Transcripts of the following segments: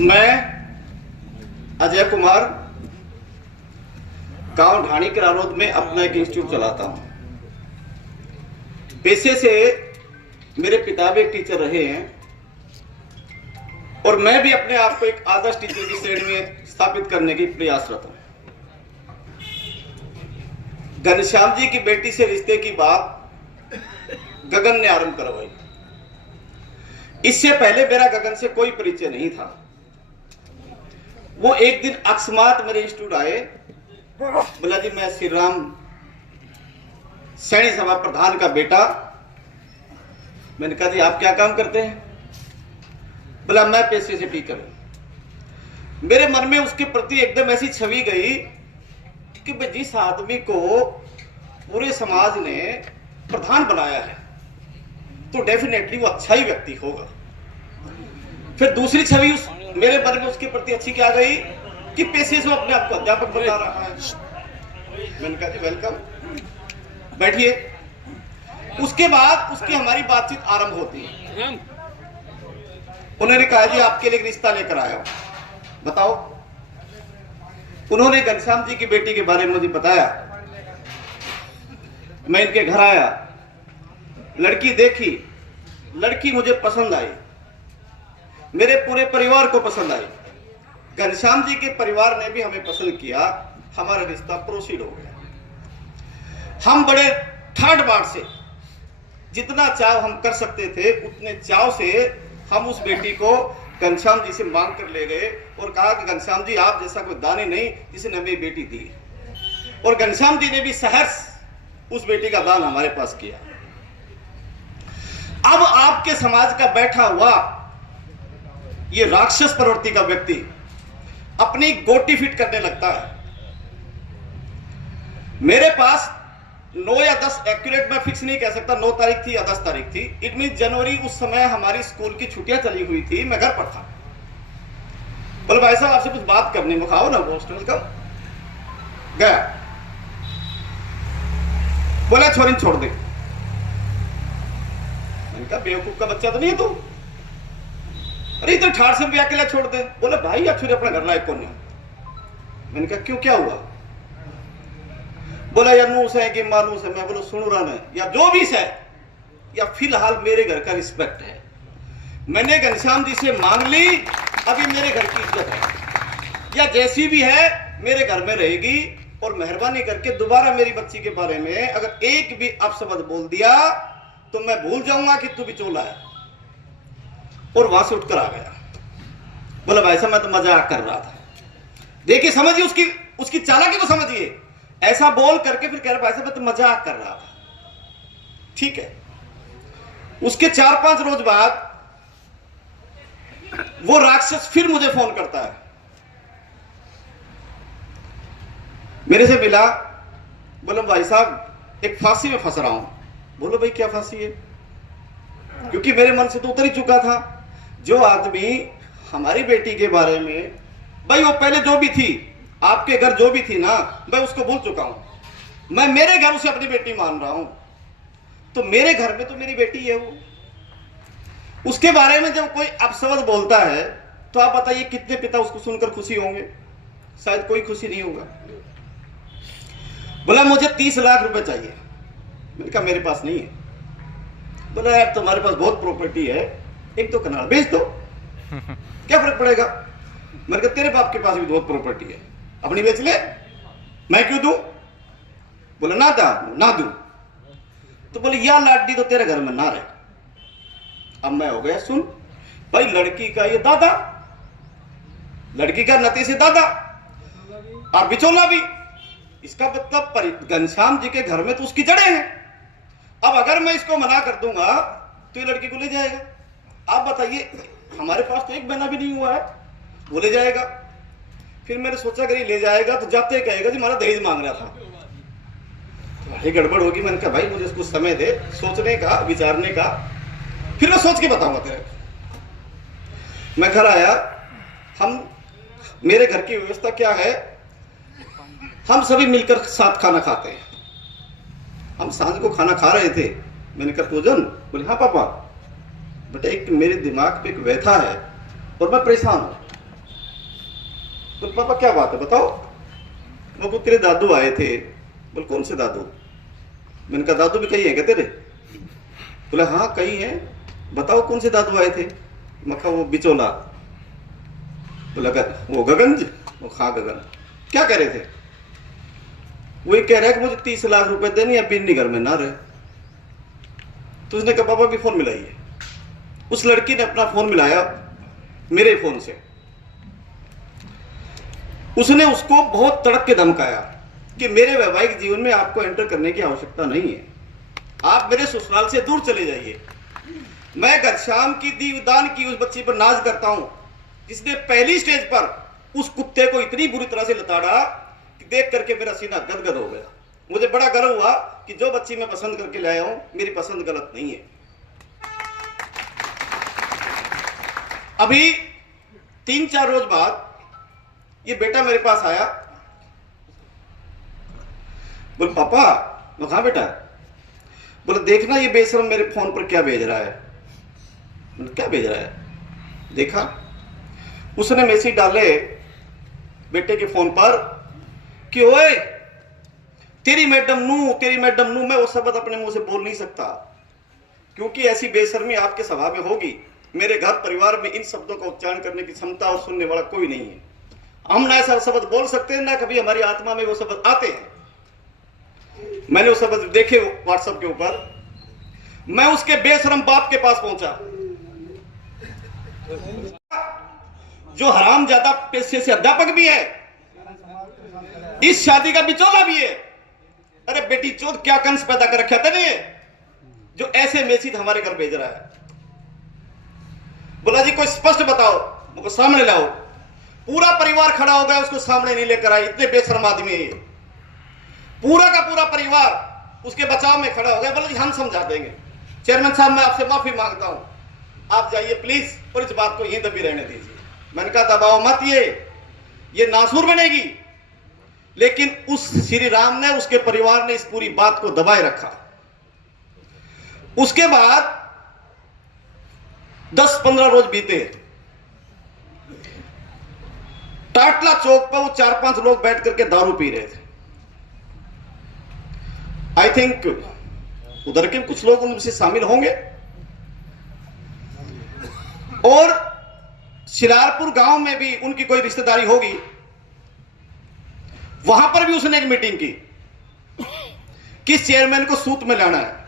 मैं अजय कुमार गांव ढाणी करारोद में अपना एक इंस्टीट्यूट चलाता हूं। पेशे से मेरे पिता भी एक टीचर रहे हैं और मैं भी अपने आप को एक आदर्श टीचर की श्रेणी में स्थापित करने की प्रयासरत हूं। घनश्याम जी की बेटी से रिश्ते की बात गगन ने आरंभ करवाई। इससे पहले मेरा गगन से कोई परिचय नहीं था। वो एक दिन अकस्मात मेरे इंस्टीट्यूट आए, बोला जी मैं श्री राम सैनी सभा प्रधान का बेटा। मैंने कहा जी आप क्या काम करते हैं? बोला मैं पेशे से टीचर हूं। मेरे मन में उसके प्रति एकदम ऐसी छवि गई कि भाई जिस आदमी को पूरे समाज ने प्रधान बनाया है तो डेफिनेटली वो अच्छा ही व्यक्ति होगा। फिर दूसरी छवि मेरे मन में उसके प्रति अच्छी क्या गई कि पेशे से अपने आप को अध्यापक बता रहा है। मैंने कहा जी वेलकम, बैठिए। उसके बाद उसकी हमारी बातचीत आरंभ होती है। उन्होंने कहा जी आपके लिए एक रिश्ता लेकर आया हूं, बताओ। उन्होंने घनश्याम जी की बेटी के बारे में मुझे बताया। मैं इनके घर आया, लड़की देखी, लड़की मुझे पसंद आई, मेरे पूरे परिवार को पसंद आई। घनश्याम जी के परिवार ने भी हमें पसंद किया। हमारा रिश्ता प्रोसीड हो गया। हम बड़े ठाट बाट से जितना चाव हम कर सकते थे उतने चाव से हम उस बेटी को घनश्याम जी से मांग कर ले गए और कहा कि घनश्याम जी आप जैसा कोई दानी नहीं जिसने हमें बेटी दी। और घनश्याम जी ने भी सहर्ष उस बेटी का दान हमारे पास किया। अब आपके समाज का बैठा हुआ ये राक्षस प्रवृत्ति का व्यक्ति अपनी गोटी फिट करने लगता है। मेरे पास 9 या 10 एक्यूरेट मैं फिक्स नहीं कह सकता, 9 तारीख थी या 10 तारीख थी। इट मीन जनवरी, उस समय हमारी स्कूल की छुट्टियां चली हुई थी, मैं घर पर था। बोले भाई साहब आपसे कुछ बात करनी, मुखाओ ना हॉस्टल का। गया, बोला छोरी छोड़ दे। मैंने कहा बेवकूफ का बच्चा तो नहीं है तू, अरे इधर ठाड़ से भी अकेला छोड़ दे। बोले भाई या छोरी अपना घर लायक कौन है? मैंने कहा क्यों, क्या हुआ? बोला या नूस है कि मानूस है। मैं बोलो सुन रहा है या जो भी है, या फिलहाल मेरे घर का रिस्पेक्ट है। मैंने घनश्याम जी से मांग ली, अभी मेरे घर की इज्जत है, या जैसी भी है मेरे घर में रहेगी। और मेहरबानी करके दोबारा मेरी बच्ची के बारे में अगर एक भी अपशब्द बोल दिया तो मैं भूल जाऊंगा कि तू भी चोला है। और वहां से उठकर आ गया। बोला भाई साहब मैं तो मजाक कर रहा था। देखिए समझिए उसकी चालाकी को समझिए। ऐसा बोल करके फिर कह रहा भाई साहब मैं तो मजाक कर रहा था। ठीक है। उसके 4-5 रोज बाद वो राक्षस फिर मुझे फोन करता है, मेरे से मिला। बोलो भाई साहब एक फांसी में फंस रहा हूं। बोलो भाई क्या फांसी है? क्योंकि मेरे मन से तो उतर ही चुका था। जो आदमी हमारी बेटी के बारे में, भाई वो पहले जो भी थी आपके घर जो भी थी ना, मैं उसको भूल चुका हूं। मैं मेरे घर उसे अपनी बेटी मान रहा हूं, तो मेरे घर में तो मेरी बेटी है। वो उसके बारे में जब कोई अपशब्द बोलता है तो आप बताइए कितने पिता उसको सुनकर खुशी होंगे? शायद कोई खुशी नहीं होगा। बोला मुझे 30 लाख रुपए चाहिए। मैंने कहा मेरे पास नहीं है। बोला यार तुम्हारे पास बहुत प्रॉपर्टी है, एक तो कनाल बेच दो, क्या फर्क पड़ेगा? मैंने कहा तेरे बाप के पास भी बहुत प्रॉपर्टी है, अपनी बेच ले, मैं क्यों दूं? बोला ना दूं। तो बोले या लाडी तो तेरे घर में ना रहे। अब मैं हो गया सुन भाई, लड़की का ये दादा, लड़की का नती से दादा और बिचौला भी। इसका मतलब घनश्याम जी के घर में तो उसकी जड़ें हैं। अब अगर मैं इसको मना कर दूंगा तो ये लड़की को ले जाएगा। आप बताइए हमारे पास तो एक महीना भी नहीं हुआ है, वो ले जाएगा। फिर मैंने सोचा अगर ये ले जाएगा तो जाते कहेगा जी हमारा दहेज मांग रहा था, बड़ी गड़बड़ होगी। मैंने कहा भाई मुझे इसको समय दे सोचने का, विचारने का, फिर मैं सोच के बताऊंगा तेरे को। मैं घर आया, मेरे घर की व्यवस्था क्या है, हम सभी मिलकर साथ खाना खाते हैं। हम सांझ को खाना खा रहे थे। मैंने कहा पूजन? बोले हाँ पापा। बेटा एक मेरे दिमाग पे एक व्यथा है और मैं परेशान हूं। बोल पापा क्या बात है बताओ। वो तेरे दादू आए थे। बोल कौन से दादू। मैंने कहा दादू भी कहीं है क्या तेरे। बोला हाँ कहीं है। बताओ कौन से दादू आए थे। मैं कहा वो बिचौला। बोला वो गगन जी। वो हाँ गगन। क्या कह रहे थे। वो ये कह रहा है कि मुझे 30 लाख रुपए देने या बिन्नी घर में ना रहे। तो उसने कहा पापा भी फोन मिलाइए। उस लड़की ने अपना फोन मिलाया मेरे फोन से। उसने उसको बहुत तड़क के धमकाया कि मेरे वैवाहिक जीवन में आपको एंटर करने की आवश्यकता नहीं है, आप मेरे ससुराल से दूर चले जाइए। मैं घनश्याम की दीवदान की उस बच्ची पर नाज करता हूं जिसने पहली स्टेज पर उस कुत्ते को इतनी बुरी तरह से लताड़ा कि देख करके मेरा सीना गदगद हो गया। मुझे बड़ा गर्व हुआ कि जो बच्ची मैं पसंद करके लाया हूं मेरी पसंद गलत नहीं है। अभी 3-4 रोज बाद ये बेटा मेरे पास आया। बोल पापा। मैं कहा बेटा। बोले देखना ये बेशरम मेरे फोन पर क्या भेज रहा है। क्या भेज रहा है। देखा उसने मैसेज डाले बेटे के फोन पर कि ओए तेरी मैडम नू। मैं वो शब्द अपने मुंह से बोल नहीं सकता क्योंकि ऐसी बेशर्मी आपके स्वभाव में होगी। मेरे घर परिवार में इन शब्दों का उच्चारण करने की क्षमता और सुनने वाला कोई नहीं है। हम ना ऐसा शब्द बोल सकते हैं ना कभी हमारी आत्मा में वो शब्द आते हैं। मैंने वो शब्द देखे व्हाट्सएप के ऊपर। मैं उसके बेशरम बाप के पास पहुंचा जो हरामजादा पेशे से अध्यापक भी है, इस शादी का बिचौला भी है। अरे बेटी चोद क्या कंस पैदा कर रखा था नहीं जो ऐसे मैसेज हमारे घर भेज रहा है। बोला जी कोई स्पष्ट बताओ, मुझको सामने लाओ। पूरा परिवार खड़ा हो गया, उसको सामने नहीं लेकर आए। इतने बेशर्म आदमी है ये। पूरा का पूरा परिवार उसके बचाव में खड़ा हो गया। बोला जी हम समझा देंगे। चेयरमैन साहब मैं आपसे माफी मांगता हूं, आप जाइए प्लीज और इस बात को यहीं दबी रहने दीजिए। मैंने कहा दबाओ मत, ये नासूर बनेगी। लेकिन उस श्री राम ने, उसके परिवार ने इस पूरी बात को दबाए रखा। उसके बाद 10-15 रोज बीते। टाटला चौक पर वो 4-5 लोग बैठ करके दारू पी रहे थे। आई थिंक उधर के कुछ लोग उनसे शामिल होंगे। और शिलारपुर गांव में भी उनकी कोई रिश्तेदारी होगी। वहां पर भी उसने एक मीटिंग की कि चेयरमैन को सूत में लाना है।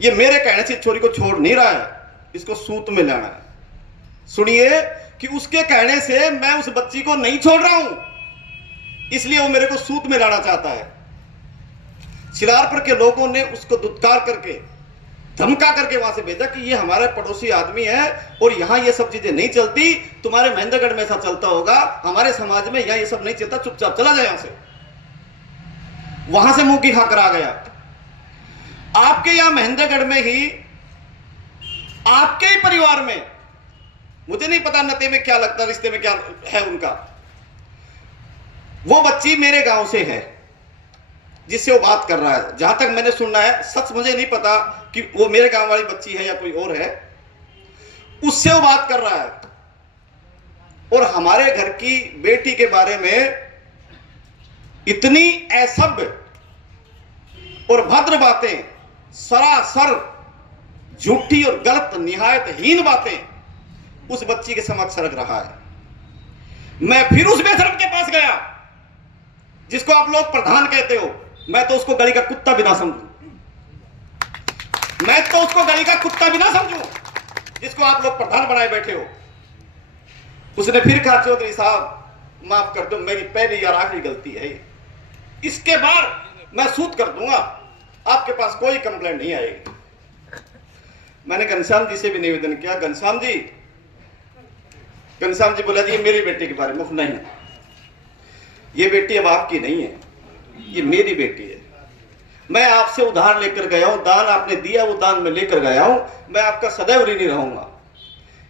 ये मेरे कहने से छोरी को छोड़ नहीं रहा है, इसको सूत में लाना है। सुनिए कि उसके कहने से मैं उस बच्ची को नहीं छोड़ रहा हूं, इसलिए वो मेरे को सूत में लाना चाहता है। शिलारपुर के लोगों ने उसको दुत्कार करके, धमका करके वहां से भेजा कि ये हमारा पड़ोसी आदमी है और यहां ये सब चीजें नहीं चलती। तुम्हारे महेंद्रगढ़ में ऐसा चलता होगा, हमारे समाज में यहां ये सब नहीं चलता, चुपचाप चला जाए यहां से। वहां से मुंह की खा कर आ गया। आपके यहां महेंद्रगढ़ में ही, आपके ही परिवार में, मुझे नहीं पता नते में क्या लगता, रिश्ते में क्या है उनका, वो बच्ची मेरे गांव से है जिससे वो बात कर रहा है। जहां तक मैंने सुनना है, सच मुझे नहीं पता कि वो मेरे गांव वाली बच्ची है या कोई और है, उससे वो बात कर रहा है। और हमारे घर की बेटी के बारे में इतनी असभ्य और भद्र बातें, सरासर झूठी और गलत निहायत हीन बातें उस बच्ची के समक्ष रख रहा है। मैं फिर उस बेशरम के पास गया जिसको आप लोग प्रधान कहते हो। मैं तो उसको गली का कुत्ता भी ना समझूं, मैं तो उसको गली का कुत्ता भी ना समझूं जिसको आप लोग प्रधान बनाए बैठे हो। उसने फिर कहा चौधरी साहब माफ कर दो, मेरी पहली और आखिरी गलती है, इसके बाद मैं सूत कर दूंगा, आपके पास कोई कंप्लेंट नहीं आएगी। मैंने घनश्याम जी से भी निवेदन किया, घनश्याम जी बोला जी मेरी बेटी के बारे में नहीं, ये बेटी अब आपकी नहीं है, ये मेरी बेटी है। मैं आपसे उधार लेकर गया हूं, दान आपने दिया वो दान मैं लेकर गया हूं, मैं आपका सदैव ऋणी रहूंगा।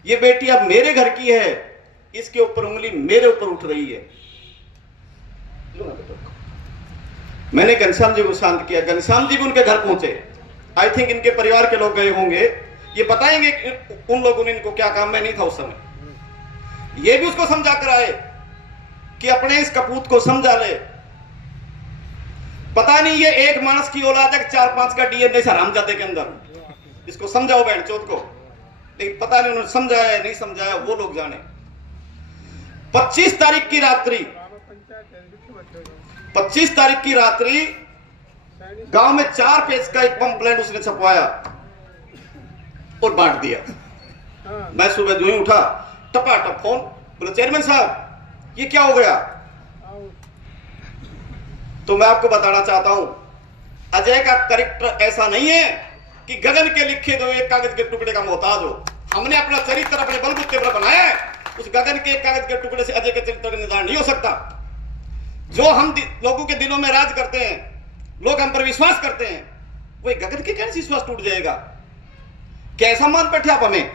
ये बेटी अब मेरे घर की है, इसके ऊपर उंगली मेरे ऊपर उठ रही है। मैंने घनश्याम जी को शांत किया। घनश्याम जी भी उनके घर पहुंचे। आई थिंक इनके परिवार के लोग गए होंगे, ये बताएंगे उन लोगों ने इनको क्या काम, मैं नहीं था उस समय। ये भी उसको समझा कर आए कि अपने इस कपूत को समझा ले। पता नहीं ये एक मानस की औलाद है, 4-5 का डीएनए हरामजादे के अंदर। इसको समझाओ बहन चौथ को, लेकिन पता नहीं उन्होंने समझाया है नहीं समझाया, वो लोग जाने। 25 तारीख की रात्रि 25 तारीख की रात्रि गांव में 4 पेज का एक पंपलेट उसने छपवाया और बांट दिया। मैं सुबह जो ही उठा टपाटप फोन, बोले चेयरमैन साहब ये क्या हो गया? तो मैं आपको बताना चाहता हूं, अजय का कैरेक्टर ऐसा नहीं है कि गगन के लिखे हुए एक कागज के टुकड़े का मोहताज हो। हमने अपना चरित्र अपने बलबूते पर बनाया है, उस गगन के कागज के टुकड़े से अजय के चरित्र का निर्धारण नहीं हो सकता। जो हम लोगों के दिलों में राज करते हैं, लोग हम पर विश्वास करते हैं, वो गगन के कैसे विश्वास टूट जाएगा? क्या ऐसा मान बैठे आप हमें?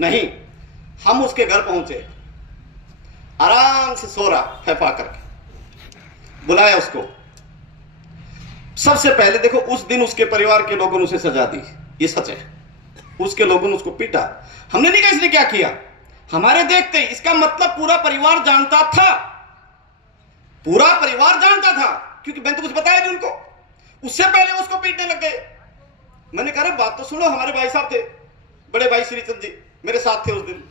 नहीं, हम उसके घर पहुंचे, आराम से सो रहा है, पा करके बुलाया उसको। सबसे पहले देखो उस दिन उसके परिवार के लोगों ने उसे सजा दी, ये सच है। उसके लोगों ने उसको पीटा, हमने नहीं कहा इसने क्या किया, हमारे देखते ही इसका मतलब पूरा परिवार जानता था, पूरा परिवार जानता था, क्योंकि मैंने तो कुछ बताया नहीं उनको। उससे पहले उसको पीटने लग गए। मैंने कहा बात तो सुनो, हमारे भाई साहब थे, बड़े भाई श्रीचंद जी मेरे साथ थे उस दिन।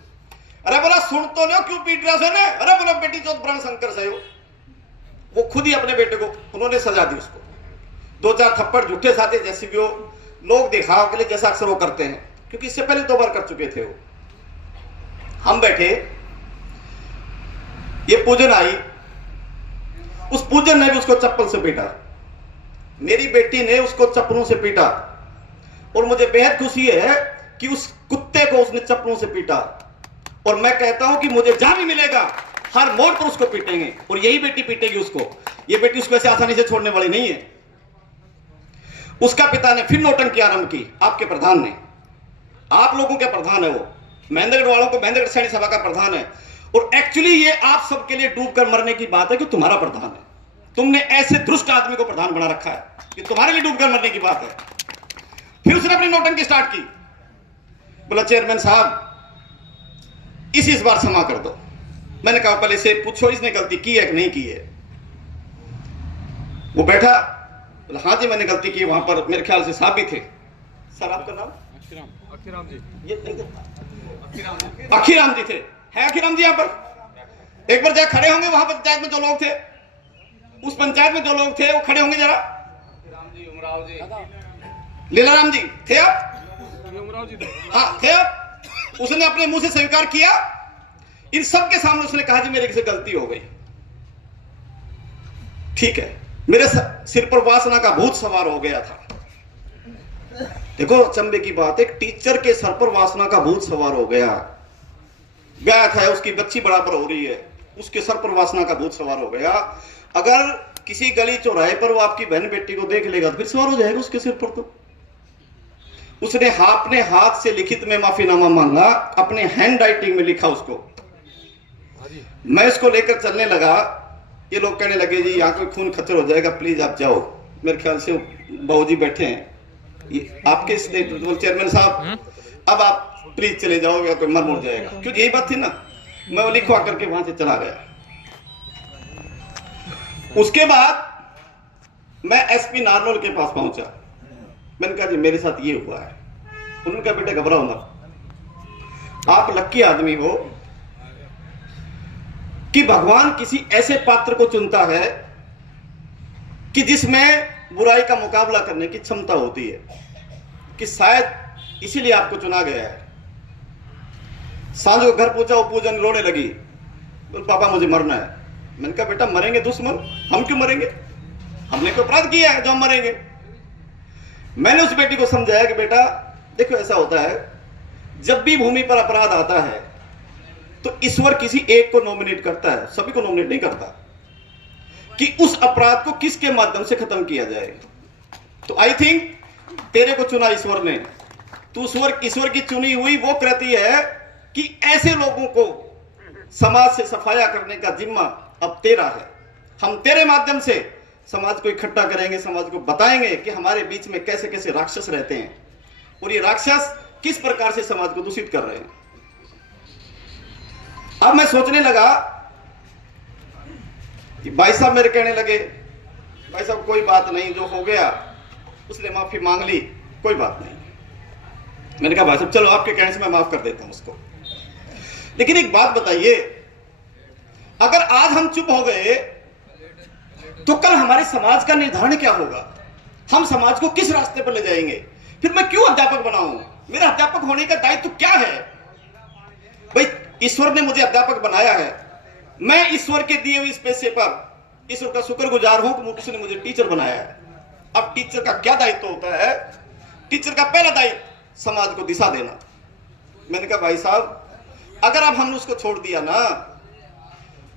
अरे बोला सुन तो लो क्यों पीट रहा है? अरे बोला बेटी चौथ ब्रह्म शंकर से हो। वो खुद ही अपने बेटे को उन्होंने सजा दी उसको, 2-4 थप्पड़ झूठे साथे, जैसे कि वो लोग दिखाव के लिए जैसा अक्सर वो करते हैं, क्योंकि इससे पहले 2 बार कर चुके थे वो। हम बैठे, ये पूजन आई, उस पूजन ने भी उसको चप्पल से पीटा, मेरी बेटी ने उसको चप्पलों से पीटा, और मुझे बेहद खुशी है कि उस कुत्ते को उसने चप्पलों से पीटा। और मैं कहता हूं कि मुझे जहां भी मिलेगा हर मोड़ पर उसको पीटेंगे, और यही बेटी पीटेगी उसको। ये बेटी उसको ऐसे आसानी से छोड़ने वाली नहीं है। उसका पिता ने फिर नौटंकी आरंभ की, आपके प्रधान ने, आप लोगों के प्रधान है वो, महेंद्रगढ़ वालों को महेंद्रगढ़ सैनिक सभा का प्रधान है। और एक्चुअली ये आप सबके लिए डूब कर मरने की बात है कि तुम्हारा प्रधान है, तुमने ऐसे दुष्ट आदमी को प्रधान बना रखा है कि तुम्हारे लिए डूब कर मरने की बात है। फिर उसने अपनी नौटंकी स्टार्ट की, बोला चेयरमैन साहब इस बार क्षमा कर दो। मैंने कहा पहले से पूछो इसने गलती की है कि नहीं की है। वो बैठा, बोला हाँ जी मैंने गलती की, वहां पर मेरे ख्याल से साहब भी थे। सर आपका नाम? अखीराम जी। ये अखीराम जी थे, है अखीराम जी यहाँ पर? एक बार जाए खड़े होंगे, वहां पंचायत में जो लोग थे, उस पंचायत में जो लोग थे वो खड़े होंगे जरा। लीलाराम जी थे आप? हाँ थे आप। उसने अपने मुंह से स्वीकार किया, इन सब के सामने उसने कहा जी मेरे से गलती हो गई, ठीक है, मेरे सिर पर वासना का भूत सवार हो गया था। देखो चंबे की बात, एक टीचर के सर पर वासना का भूत सवार हो गया था, उसकी बच्ची बराबर हो रही है, उसके सर पर वासना का भूत सवार हो गया। अगर किसी गली चौराहे पर वो आपकी बहन बेटी को देख लेगा तो फिर सवार हो जाएगा उसके सिर पर। तो उसने अपने हाथ से लिखित में माफीनामा मांगा, अपने हैंड राइटिंग में लिखा उसको। मैं इसको लेकर चलने लगा, ये लोग कहने लगे जी यहाँ कोई खून खच्चर हो जाएगा, प्लीज आप जाओ। मेरे ख्याल से बाबूजी बैठे हैं, ये आपके चेयरमैन साहब अब आप प्लीज चले जाओ या कोई मर मुड़ जाएगा, क्योंकि यही बात थी ना। मैं वो लिखवा करके वहां से चला गया। उसके बाद मैं एसपी नारनौल के पास पहुंचा। मैंने कहा जी मेरे साथ ये हुआ है। उन्होंने कहा बेटा घबराओ मत, आप लक्की आदमी हो कि भगवान किसी ऐसे पात्र को चुनता है कि जिसमें बुराई का मुकाबला करने की क्षमता होती है, कि शायद इसीलिए आपको चुना गया है। सांझ को घर पहुंचा, वो पूजन रोने लगी, बोल पापा मुझे मरना है। मैंने कहा बेटा मरेंगे दुश्मन, हम क्यों मरेंगे, हमने कोई अपराध किया है जो हम मरेंगे। मैंने उस बेटी को समझाया कि बेटा देखो ऐसा होता है, जब भी भूमि पर अपराध आता है तो ईश्वर किसी एक को नॉमिनेट करता है, सभी को नॉमिनेट नहीं करता, कि उस अपराध को किसके माध्यम से खत्म किया जाए। तो आई थिंक तेरे को चुना ईश्वर ने, तू ईश्वर की चुनी हुई वो कृति है कि ऐसे लोगों को समाज से सफाया करने का जिम्मा अब तेरा है। हम तेरे माध्यम से समाज को इकट्ठा करेंगे, समाज को बताएंगे कि हमारे बीच में कैसे कैसे राक्षस रहते हैं और ये राक्षस किस प्रकार से समाज को दूषित कर रहे हैं। अब मैं सोचने लगा कि भाई साहब मेरे कहने लगे, भाई साहब कोई बात नहीं, जो हो गया उसने माफी मांग ली, कोई बात नहीं। मैंने कहा भाई साहब चलो आपके कहने से मैं माफ कर देता हूं उसको, लेकिन एक बात बताइए, अगर आज हम चुप हो गए तो कल हमारे समाज का निर्धारण क्या होगा? हम समाज को किस रास्ते पर ले जाएंगे? फिर मैं क्यों अध्यापक बनाऊं? मेरा अध्यापक होने का दायित्व क्या है? भाई ईश्वर ने मुझे अध्यापक बनाया है, मैं ईश्वर के दिए हुए इस पैसे पर ईश्वर का शुक्रगुजार हूं कि उसने मुझे टीचर बनाया है। अब टीचर का क्या दायित्व होता है? टीचर का पहला दायित्व समाज को दिशा देना। मैंने कहा भाई साहब अगर अब हमने उसको छोड़ दिया ना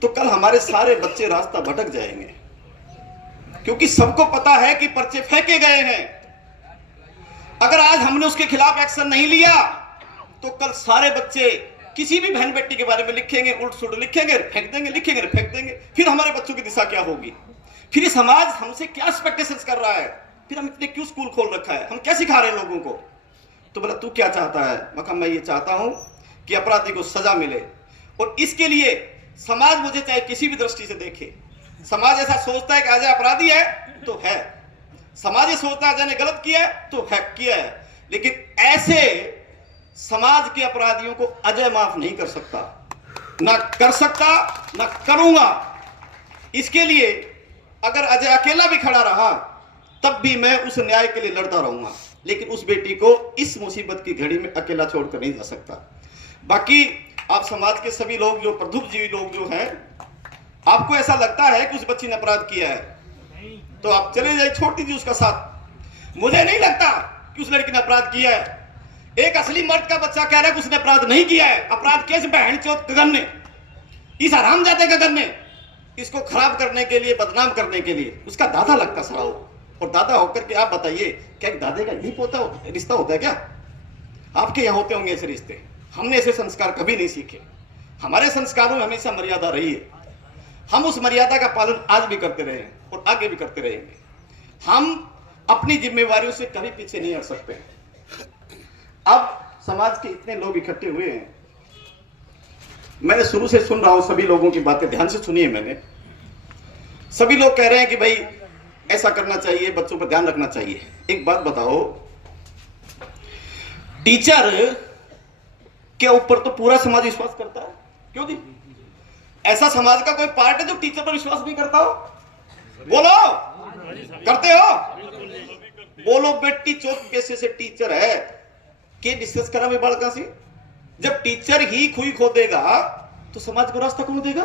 तो कल हमारे सारे बच्चे रास्ता भटक जाएंगे, क्योंकि सबको पता है कि पर्चे फेंके गए हैं। अगर आज हमने उसके खिलाफ एक्शन नहीं लिया तो कल सारे बच्चे किसी भी बहन बेटी के बारे में लिखेंगे, उल्ट सुल्ट लिखेंगे, फेंक देंगे, लिखेंगे, फेंक देंगे। फिर हमारे बच्चों की दिशा क्या होगी? फिर समाज हमसे क्या एक्सपेक्टेशंस कर रहा है? फिर हम इतने क्यों स्कूल खोल रखा है? हम क्या सिखा रहे हैं लोगों को? तो बोला तू क्या चाहता है? मैं कहा मैं ये चाहता हूं कि अपराधी को सजा मिले, और इसके लिए समाज मुझे चाहे किसी भी दृष्टि से देखे, समाज ऐसा सोचता है कि अजय अपराधी है तो है, समाज ये सोचता है अजय ने गलत किया है तो है किया है, लेकिन ऐसे समाज के अपराधियों को अजय माफ नहीं कर सकता, ना कर सकता, ना करूंगा। इसके लिए अगर अजय अकेला भी खड़ा रहा तब भी मैं उस न्याय के लिए लड़ता रहूंगा, लेकिन उस बेटी को इस मुसीबत की घड़ी में अकेला छोड़कर नहीं जा सकता। बाकी आप समाज के सभी लोग जो प्रबुद्धजीवी लोग जो हैं, आपको ऐसा लगता है कि उस बच्ची ने अपराध किया है तो आप चले जाइए, छोड़ दीजिए उसका साथ। मुझे नहीं लगता कि उस लड़की ने अपराध किया है। एक असली मर्द का बच्चा कह रहा है कि उसने अपराध नहीं किया है। अपराध किया बहन चौथ गगन ने, इस हरामजादे गगन ने, इसको खराब करने के लिए, बदनाम करने के लिए उसका दादा लगता सड़ा हो। और दादा होकर के आप बताइए क्या एक दादे का यही पोता रिश्ता होता है क्या? आपके यहाँ होते होंगे ऐसे रिश्ते। हमने ऐसे संस्कार कभी नहीं सीखे। हमारे संस्कारों में हमेशा मर्यादा रही है। हम उस मर्यादा का पालन आज भी करते रहे हैं और आगे भी करते रहेंगे। हम अपनी जिम्मेवारियों से कभी पीछे नहीं हट सकते। अब समाज के इतने लोग इकट्ठे हुए हैं, मैंने शुरू से सुन रहा हूं सभी लोगों की बातें, ध्यान से सुनिए। मैंने सभी लोग कह रहे हैं कि भाई ऐसा करना चाहिए, बच्चों पर ध्यान रखना चाहिए। एक बात बताओ, टीचर के ऊपर तो पूरा समाज विश्वास करता है, क्यों जी? ऐसा समाज का कोई पार्ट है जो टीचर पर विश्वास नहीं करता हो? बोलो, करते हो? बोलो बेटी चौथ पैसे से टीचर है के डिस्कस करा मैं बालका से। जब टीचर ही खुई खो देगा तो समाज को रास्ता कौन देगा?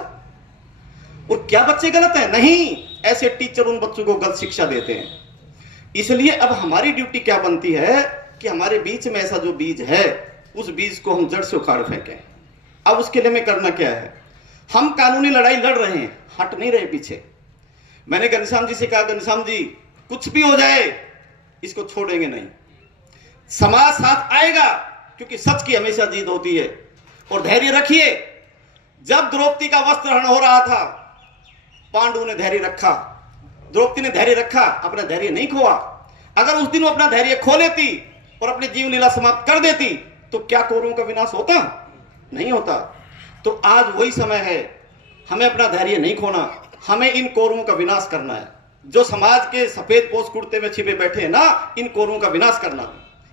और क्या बच्चे गलत है? नहीं, ऐसे टीचर उन बच्चों को गलत शिक्षा देते हैं। इसलिए अब हमारी ड्यूटी क्या बनती है कि हमारे बीच में ऐसा जो बीज है उस बीज को हम जड़ से उखाड़ फेंकें। अब उसके लिए में करना क्या है? हम कानूनी लड़ाई लड़ रहे हैं, हट नहीं रहे पीछे। मैंने घनश्याम जी से कहा, घनश्याम जी कुछ भी हो जाए इसको छोड़ेंगे नहीं, समाज साथ आएगा, क्योंकि सच की हमेशा जीत होती है। और धैर्य रखिए। जब द्रौपदी का वस्त्र हरण हो रहा था, पांडु ने धैर्य रखा, द्रौपदी ने धैर्य रखा, अपना धैर्य नहीं खोआ। अगर उस दिन वो अपना धैर्य खो लेती और अपनी जीवन लीला समाप्त कर देती तो क्या कौरवों का विनाश होता? नहीं होता। तो आज वही समय है, हमें अपना धैर्य नहीं खोना, हमें इन कौरवों का विनाश करना है। जो समाज के सफेद पोष कुर्ते में छिपे बैठे हैं ना, इन कौरवों का विनाश करना।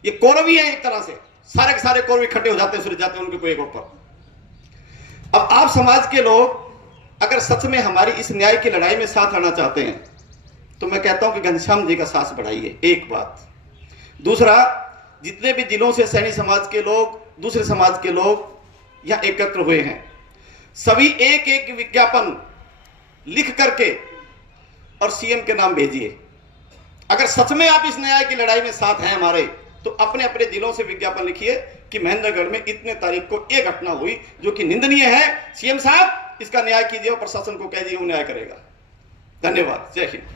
ये कौरव ही है एक तरह से, सारे के सारे कौरव इकट्ठे हो जाते हैं, सूर्य जाते हैं उनके कोई एक ऊपर। अब आप समाज के लोग अगर सच में हमारी इस न्याय की लड़ाई में साथ आना चाहते हैं तो मैं कहता हूं कि घनश्याम जी का साहस बढ़ाइए, एक बात। दूसरा, जितने भी जिलों से सैनी समाज के लोग, दूसरे समाज के लोग यहां एकत्र हुए हैं, सभी एक एक विज्ञापन लिख करके और सीएम के नाम भेजिए। अगर सच में आप इस न्याय की लड़ाई में साथ हैं हमारे, तो अपने अपने जिलों से विज्ञापन लिखिए कि महेंद्रगढ़ में इतने तारीख को एक घटना हुई जो कि निंदनीय है, सीएम साहब इसका न्याय कीजिए और प्रशासन को कह दीजिए वो न्याय करेगा। धन्यवाद, जय हिंद।